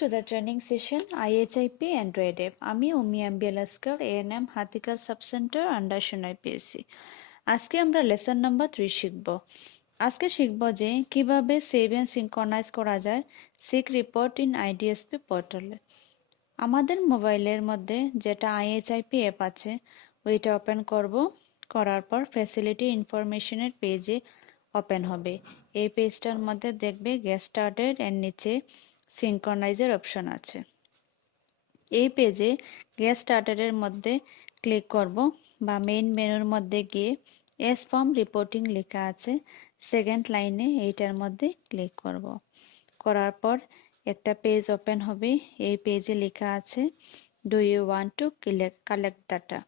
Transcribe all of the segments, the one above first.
to the training session IHIP Android App. আমি Ummea Ambia Laskar, ANM Hatika Subcenter under Shunai PSC. আজকে আমরা lesson number 3 শিখব। আজকে শিখব যে কিভাবে সেভ এন্ড সিনক্রোনাইজ করা যায় সিক রিপোর্ট ইন IDSP পোর্টালে। আমাদের মোবাইলের মধ্যে যেটা IHIP অ্যাপ আছে ওইটা ওপেন করব। করার পর ফ্যাসিলিটি ইনফরমেশনের পেজে ওপেন হবে। এই পেজটার মধ্যে দেখবে গেট স্টার্টেড এর নিচে সিনক্রোনাইজের অপশন আছে। এই পেজে গেট স্টার্টেডের মধ্যে ক্লিক করব বা মেইন মেনুর মধ্যে গিয়ে এস ফর্ম রিপোর্টিং লেখা আছে সেকেন্ড লাইনে এইটার মধ্যে ক্লিক করব। করার পর একটা পেজ ওপেন হবে। এই পেজে লেখা আছে do you want to collect data.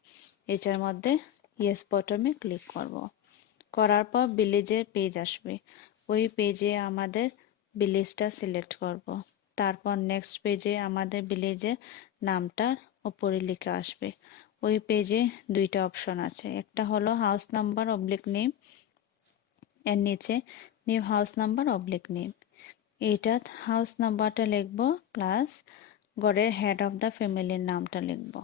এটার মধ্যে ইয়েস বটমে ক্লিক করব। করার পর ভিলেজের পেজ আসবে। ওই পেজে আমাদের ভিলেজটা সিলেক্ট করব। তারপর নেক্সট পেজে আমাদের ভিলেজের নামটা উপরে লেখা আসবে। ওই পেজে দুইটা অপশন আছে, একটা হলো হাউস নাম্বার অবলিক নেম, এর নিচে new house number oblique name. এইটা হাউস নাম্বারটা লিখব প্লাস গড়ের হেড অফ দ্য ফ্যামিলির নামটা লিখব।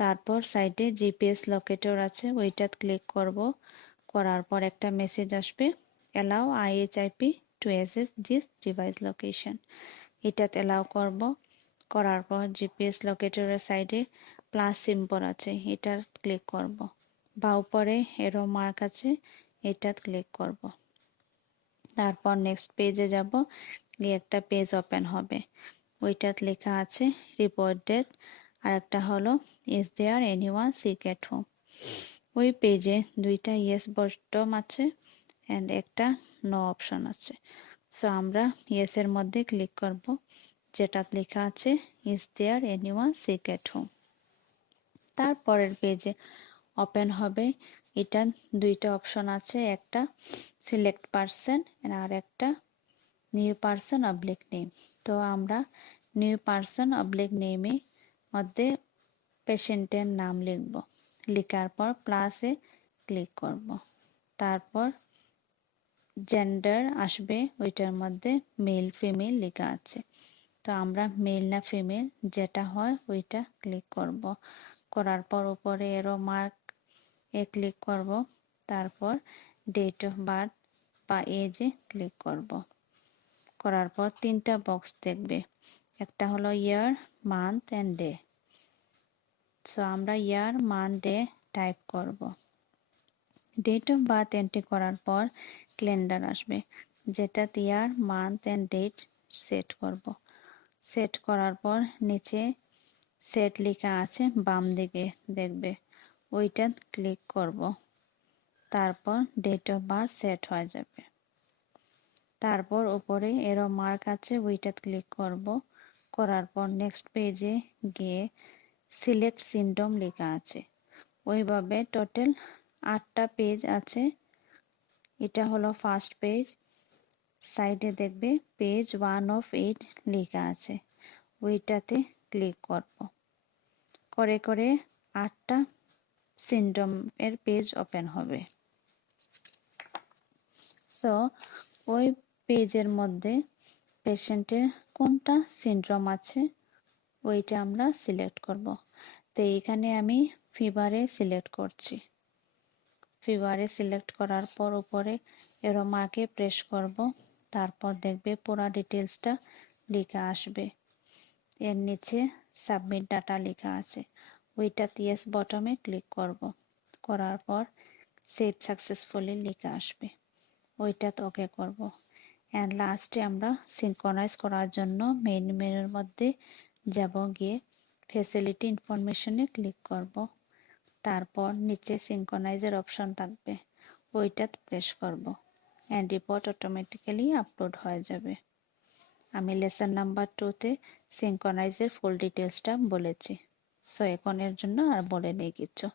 তারপর সাইডে জিপিএস লোকেটর আছে, ওইটাত ক্লিক করব। করার পর একটা মেসেজ আসবে allow IHIP to access this device location. এটাতে অ্যালাউ করব। করার পর জিপিএস লোকেটরের সাইডে প্লাস সিম্বল আছে, এটার ক্লিক করব। বা উপরে এরো মার্ক আছে, এটাত ক্লিক করব। তারপর নেক্সট পেজে যাব, গিয়ে একটা পেজ ওপেন হবে। ওইটাত লেখা আছে রিপোর্ট ডেট, আর একটা হলো is there anyone sick at home. ওই পেজে দুইটা ইয়েস বটম আছে অ্যান্ড একটা নো অপশন আছে। সো আমরা ইয়েসের মধ্যে ক্লিক করব, যেটা লেখা আছে is there anyone sick at home. তারপরের পেজে ওপেন হবে। এটা দুইটা অপশন আছে, একটা সিলেক্ট পারসন আর একটা নিউ পারসন অবলিক নেম। তো আমরা নিউ পারসন অবলিক নেমে মধ্যে পেশেন্টের নাম লিখব। লেখার পর প্লাসে ক্লিক করব। তারপর জেন্ডার আসবে, ওইটার মধ্যে মেল ফিমেল লেখা আছে। তো আমরা মেল না ফিমেল যেটা হয় ওইটা ক্লিক করব। করার পর উপরে এরো মার্ক এ ক্লিক করব। তারপর ডেট অফ বার্থ বা এজে ক্লিক করব। করার পর তিনটা বক্স দেখবে, একটা হলো ইয়ার, মান্থ অ্যান্ড ডে। সো আমরা ইয়ার, মান্থ, ডে টাইপ করব। ডেট অফ বার্থ এন্ট্রি করার পর ক্যালেন্ডার আসবে, যেটা ইয়ার, মান্থ অ্যান্ড ডেট সেট করব। সেট করার পর নিচে সেট লেখা আছে বাম দিকে দেখবে, ওইটা ক্লিক করব। তারপর ডেট অফ বার্থ সেট হয়ে যাবে। তারপর উপরে এরো মার্ক আছে, ওইটা ক্লিক করব। করার পর নেক্সট পেজে গিয়ে সিলেক্ট সিনড্রোম লেখা আছে। ওইভাবে টোটাল 8টা পেজ আছে। এটা হলো ফার্স্ট পেজ। সাইডে দেখবে পেজ 1 of 8 লেখা আছে, ওইটাতে ক্লিক করব। করে করে 8টা সিনড্রোম এর পেজ ওপেন হবে। সো ওই পেজের মধ্যে পেশেন্টের কোনটা সিনড্রোম আছে ওইটা আমরা সিলেক্ট করব। তো এখানে আমি ফিভারে সিলেক্ট করছি। ফিভারে সিলেক্ট করার পর উপরে এরো মার্কে প্রেস করব। তারপর দেখবে পুরো ডিটেলসটা লেখা আসবে। এর নিচে সাবমিট ডাটা লেখা আছে, ওইটাতে ইয়েস বটমে ক্লিক করব। করার পর সেভ সাকসেসফুলি লেখা আসবে, ওইটাতে ওকে করব। অ্যান্ড লাস্টে আমরা সিনক্রোনাইজ করার জন্য মেইন মেনুর মধ্যে যাব, গিয়ে ফ্যাসিলিটি ইনফরমেশনে ক্লিক করব। তারপর নিচে সিনক্রোনাইজের অপশন থাকবে, ওইটাতে প্রেস করব। অ্যান্ড রিপোর্ট অটোমেটিক্যালি আপলোড হয়ে যাবে। আমি লেসন নাম্বার 2তে সিনক্রোনাইজের ফুল ডিটেলসটা বলেছি। সো এখন এর জন্য আর বলে নেই কিছু।